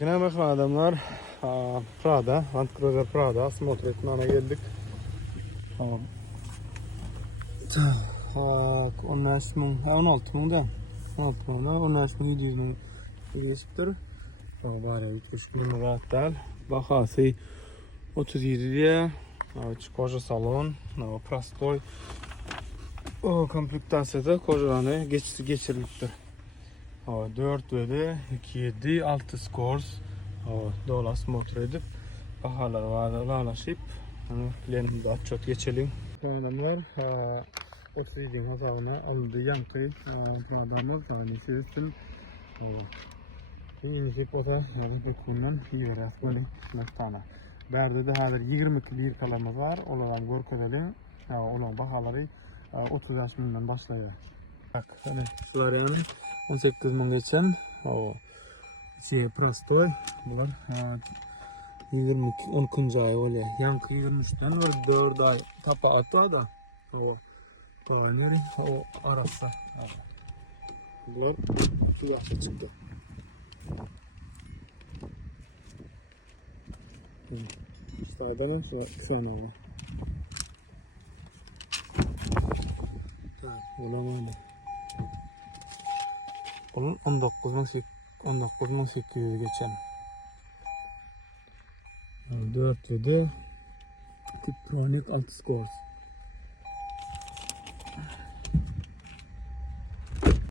Yine bakın adamlar Prada, Land Cruiser Prada смотрит etmana geldik. Tamam. 16 ming, 16 mingda. 16 mingda 16 ming 700 ming geçiptir. Bari 3 ming rahatlar. Bahası 37 diye. Koca salon, prostoy. O komplektasyada kocalarını geçiriliptir. 4 böyle 2 7 6 scores dolar смотр edip bahalar vadalaşıp klientimize atçot geçelim. Adamlar 37 hesabına alındı yankı adamlar yani sizin İnci pota yani bekundan yürüyüz böyle naftana. Berde de hazır 20 lirkalarımız var. Onlardan görkedeli. Onun bahaları 30 mindən başlıyor. Bak hani şular yani 18 min geçen o prostoy bunlar 20 10 ay öyle yankı 23'ten var 4 ay tapa atı da o kolanları o arası bunlar şu yaşa çıktı. İşte şu kısa var. Olamam. Onun 19.800 geçen. 4 ve de Tiptronic 6 scores.